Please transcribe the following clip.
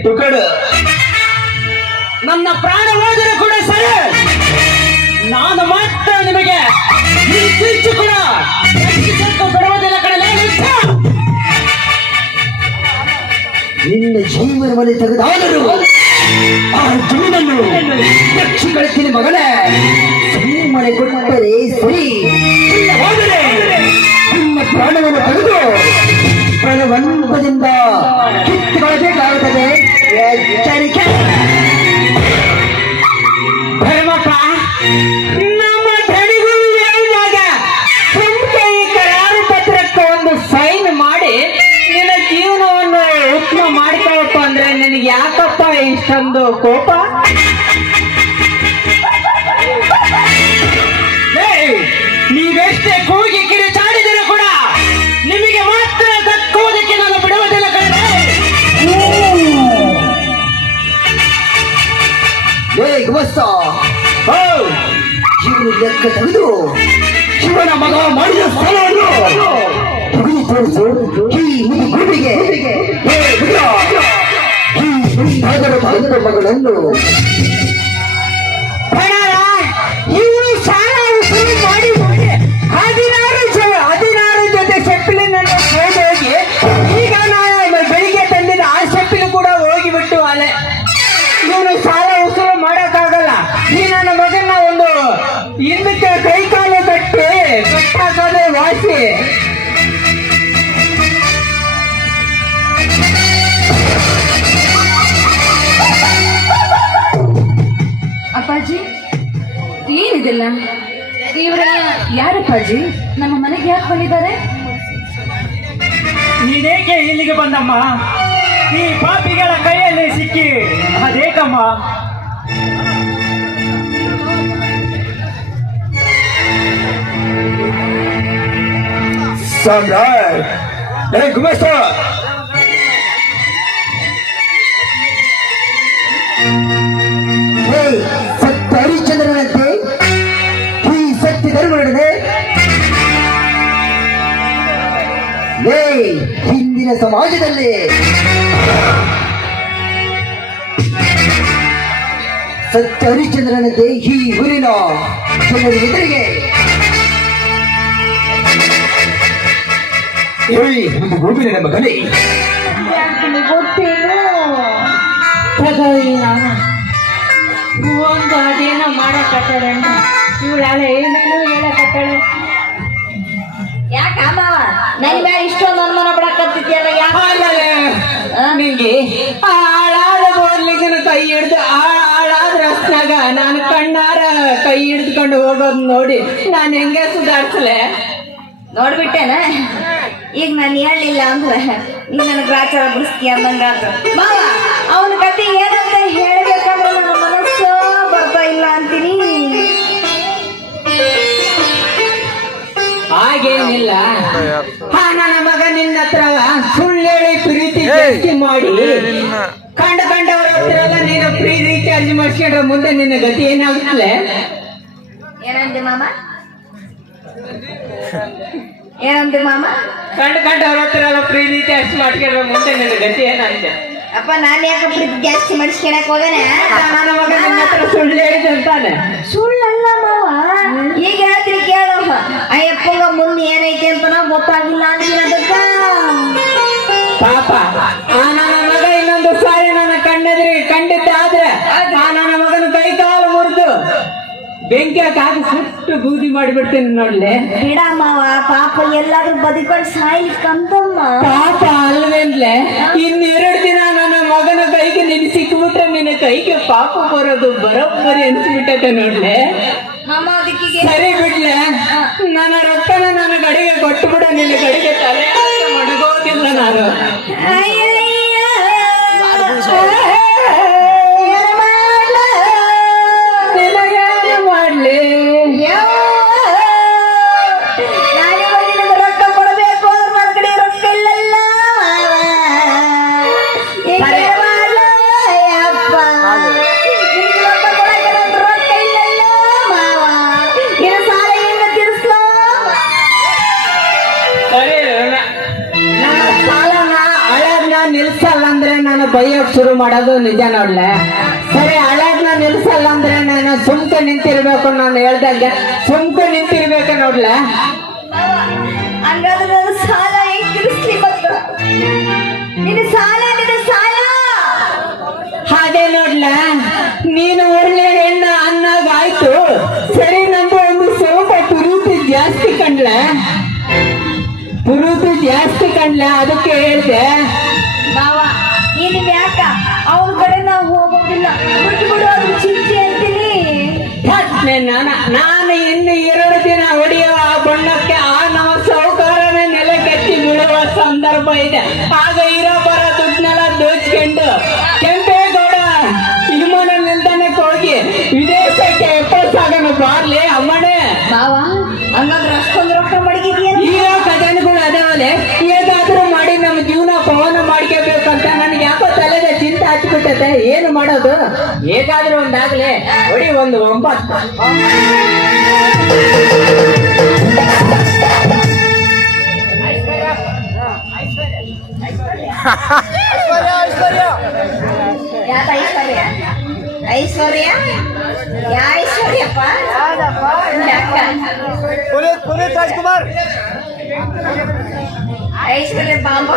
ಕಡು. ನನ್ನ ಪ್ರಾಣ ಹೋದರೆ ಕೂಡ ಸರಿ. ನಾನು ಮಾತ್ರ ನಿಮಗೆ ಕಿಂಚು ಕೂಡ ಬಿಡುವುದಿಲ್ಲ ನಿತ್ಯ. ನಿನ್ನ ಜೀವನವನ್ನು ತೆಗೆದಾದರೂ ಆ ಜೀವನನ್ನು ರಕ್ಷಿಕೊಳ್ಳುತ್ತೀನಿ ಮಗನೇ. ಸುಮ್ಮನೆ ಕೊಟ್ಟರೆ ಸರಿ. ನಮ್ಮ ಧಣಿಗಳು ಹೇಳಿದಾಗ ಸುಮ್ಕೆ ಈ ಕರಾರು ಪತ್ರಕ್ಕೆ ಒಂದು ಸೈನ್ ಮಾಡಿ, ನಿನ್ನ ಜೀವನವನ್ನು ಉತ್ತಮ ಮಾಡ್ಕೊಳಪ್ಪ ಅಂದ್ರೆ ನಿನಗೆ ಯಾಕಪ್ಪ ಇಷ್ಟೊಂದು ಕೋಪ? ಲೆಕ್ಕ ತೆಗೆದು ಶಿವನ ಮಗ ಮಾಡಿದ ಸ್ಥಳವನ್ನು ತೆಗೆದು ತೋರಿಸು ಈ ಮುದು ಗುರುವಿಗೆ ಈ ಸುಂದರ ಮಗಳನ್ನು ಇವನು ಉಸುರು ಮಾಡಿ ಅಪ್ಪಾಜಿ, ಏನಿದೆಲ್ಲ? ಇವರೆಲ್ಲ ಯಾರಪ್ಪಾಜಿ? ನಮ್ಮ ಮನೆಗೆ ಯಾಕೆ ಬಂದಿದ್ದಾರೆ? ನೀನೇಕೆ ಇಲ್ಲಿಗೆ ಬಂದಮ್ಮ. ಈ ಪಾಪಿಗಳ ಕೈಯಲ್ಲಿ ಸಿಕ್ಕಿ ಅದೇಕಮ್ಮ. ಸಾಮ್ರಾಟ್ ಏ ಗುಮಸ್ತ ಹೇ ಸತ್ಯ ಹರಿಶ್ಚಂದ್ರನಂತೆ ಈ ಸತ್ಯ ಧರ್ಮ ನಡೆದೆ ಏ ಹಿಂದಿನ ಸಮಾಜದಲ್ಲಿ. ಸತ್ಯ ಹರಿಶ್ಚಂದ್ರನಂತೆ ಈ ಊರಿನ ಜನರ ಎದುರಿಗೆ ಏಯ್ ನಮ್ಮ ಗುರುವಿನ ನಮ್ಮ ಕಲೆ ಗೊತ್ತೇನು ಒಂದು ಅದೇನೋ ಮಾಡಕತ್ತಾಳೆ ಇವಳೆಲ್ಲ ಏನೇನೋ ಹೇಳಕತ್ತಾಳೆ ಯಾಕ ಮಾವ ನನ್ ಮೇಲೆ ಇಷ್ಟೊಂದು ಅನುಮಾನ ಬಿಡಕತ್ತಿದ್ಯಲ್ಲ ಯಾಕ ನಿಂಗೆ ಹಾಳಾದ ಬೋರ್ಲಿಗನ ಕೈ ಹಿಡ್ದು ಆ ಹಾಳಾದ ರಸ್ನಾಗ ನಾನು ಕಣ್ಣಾರ ಕೈ ಹಿಡಿದುಕೊಂಡು ಹೋಗೋದ್ ನೋಡಿ ನಾನು ಹೆಂಗೆ ಸುಧಾರಿಸಲೆ ನೋಡ್ಬಿಟ್ಟೇನ ಈಗ ನಾನು ಹೇಳಲಿಲ್ಲ ಅಂದ್ರೆ ನೀ ನನಗೆ ಗ್ರಾಚಾರ ಬಿಡಿಸ್ತೀಯ ಅಂದಂಗ ಅವನ ಕತೆ ಏನಂತ ಹೇಳ್ಬೇಕಂದ್ರೆ ನನ್ನ ಮನಸ್ಸು ಬರ್ತಾ ಇಲ್ಲ ಅಂತೀನಿ. ಹಾಗೇನಿಲ್ಲ. ಹಾ ನನ್ನ ಮಗ ನಿನ್ನ ಹತ್ರ ಸುಳ್ಳು ಹೇಳಿ ಪ್ರೀತಿ ಜಾಸ್ತಿ ಮಾಡಿ. ಕಂಡ ಕಂಡವ್ರ ಹತ್ರ ಎಲ್ಲ ನೀನು ಫ್ರೀ ರೀಚಾರ್ಜ್ ಮಾಡಿಸ್ಕೊಂಡ್ರೆ ಮುಂದೆ ನಿನ್ನ ಗತಿ ಏನಾಗುತ್ತೆ? ಏನಂದೆ ಮಾಮ? ಏನಂದೆ ಮಾಮ? ಕಂಡ ಅವ್ರ ಹತ್ರ ಎಲ್ಲ ಫ್ರೀ ರೀಚಾರ್ಜ್ ಮಾಡ್ಕೊಂಡ್ರೆ ಮುಂದೆ ನಿನ್ನ ಗತಿ ಏನಂತೆ ಅಪ್ಪ ನಾನು ಯಾಕೆ ಪ್ರೀತಿ ಜಾಸ್ತಿ ಮಾಡಿಸ್ಕೊಳಕ್ ಹೋಗನೆ? ನನ್ನ ಮಗ ನಿನ್ನ ಹತ್ರ ಸುಳ್ಳು ಹೇಳಿದೆ ಅಂತಾನೆ. ಸುಳ್ಳಲ್ಲ ಮಾವ. ಈಗ ಹೇಳ್ತೀನಿ ಕೇಳು. ಅಯ್ಯಪ್ಪಂಗ ಮುಂದೆ ಏನೈತೆ ಅಂತ ನಾವು ಗೊತ್ತಾಗಿಲ್ಲ ಅಂತೀನಿ ಅದಕ್ಕ ಪಾಪ ಆ ನನ್ನ ಮಗ ಇನ್ನೊಂದು ಸಾರಿ ನನ್ನ ಕಣ್ಣೆದುರಿಗೆ ಕಂಡಿದ್ದಾದ್ರೆ ಆ ನನ್ನ ಮಗನ ಕೈ ಕಾಲು ಮುರಿದು ಬೆಂಕಿ ಹಾಕಿ ಸುಟ್ಟು ಬೂದಿ ಮಾಡಿಬಿಡ್ತೇನೆ ನೋಡ್ಲೆ. ಬಿಡ ಮಾವ ಪಾಪ ಎಲ್ಲಾದ್ರೂ ಬದುಕೊಂಡು ಸಾಯ್ಲಿಕ್ಕಂತಮ್ಮ ಪಾಪ ಅಲ್ವೇನ್ಲೆ? ಇನ್ನೆರಡು ದಿನ ನನ್ನ ಮಗನ ಕೈಗೆ ನೀನು ಸಿಕ್ಬಿಟ್ರೆ ನಿನ್ನ ಕೈಗೆ ಪಾಪ ಬರೋದು ಬರೋಬ್ಬರಿ ಅನ್ಸಿಬಿಟ್ಟತೆ ನೋಡ್ಲೆ. ಸರಿ ಬಿಡ್ಲೆ. ನನ್ನ ರೊಕ್ಕನ ನನ್ನ ಗಡಿಗೆ ಕೊಟ್ಟು ಬಿಡ ನಿನ್ನ ಗಡಿಗೆ ತಲೆ ಬೈಯೋಕ್ ಶುರು ಮಾಡೋದು ನಿಜ ನೋಡ್ಲೆ. ಸರಿ ಹಳೇದ್ನ ನಿಲ್ಸಲ್ಲ ಅಂದ್ರೆ ನಾನು ಸುಮ್ಕೆ ನಿಂತಿರ್ಬೇಕು ನಾನು ಹೇಳ್ದಂಗೆ. ಸುಮ್ಕೆ ನಿಂತಿರ್ಬೇಕು ನೋಡ್ಲೆ. ಸಾಲ ಸಾಲ ಸಾಲ! ಹಾಗೆ ನೋಡ್ಲ. ನೀನು ಒಳ್ಳೆ ಹೆಣ್ಣ ಅನ್ನೋದಾಯ್ತು. ಸರಿ ನಂದು ಒಂದು ಸ್ವಲ್ಪ ಪುರುತಿ ಜಾಸ್ತಿ ಕಂಡ್ಲ. ಪುರುತಿ ಜಾಸ್ತಿ ಕಂಡ್ಲ ಅದಕ್ಕೆ ಹೇಳ್ದೆ. ಅವ್ರ ಕಡೆ ನಾವು ಹೋಗೋದಿಲ್ಲ. ಚಿಂತೆ ಅಂತೀನಿ. ನಾನ ನಾನು ಇನ್ನು ಎರಡು ದಿನ ಹೊಡೆಯುವ ಬಣ್ಣಕ್ಕೆ ಆ ನಮ್ಮ ಸಾಹುಕಾರನೇ ನೆಲೆ ಕಚ್ಚಿ ಬೀಳುವ ಸಂದರ್ಭ ಇದೆ. ಹಚ್ಬಿಟ್ಟತೆ ಏನು ಮಾಡೋದು? ಹೇಗಾದ್ರೂ ಒಂದಾಗ್ಲಿ ಹೊಡಿ ಒಂದು ಒಂಬತ್ತು. ಐಶ್ವರ್ಯ? ಐಶ್ವರ್ಯ? ಯಾ ಐಶ್ವರ್ಯಪ್ಪ? ಯಾಕ? ಪುನೀತ್ ಪುನೀತ್ ರಾಜ್ಕುಮಾರ್. ಐಶ್ವರ್ಯ ಬಾಂಬ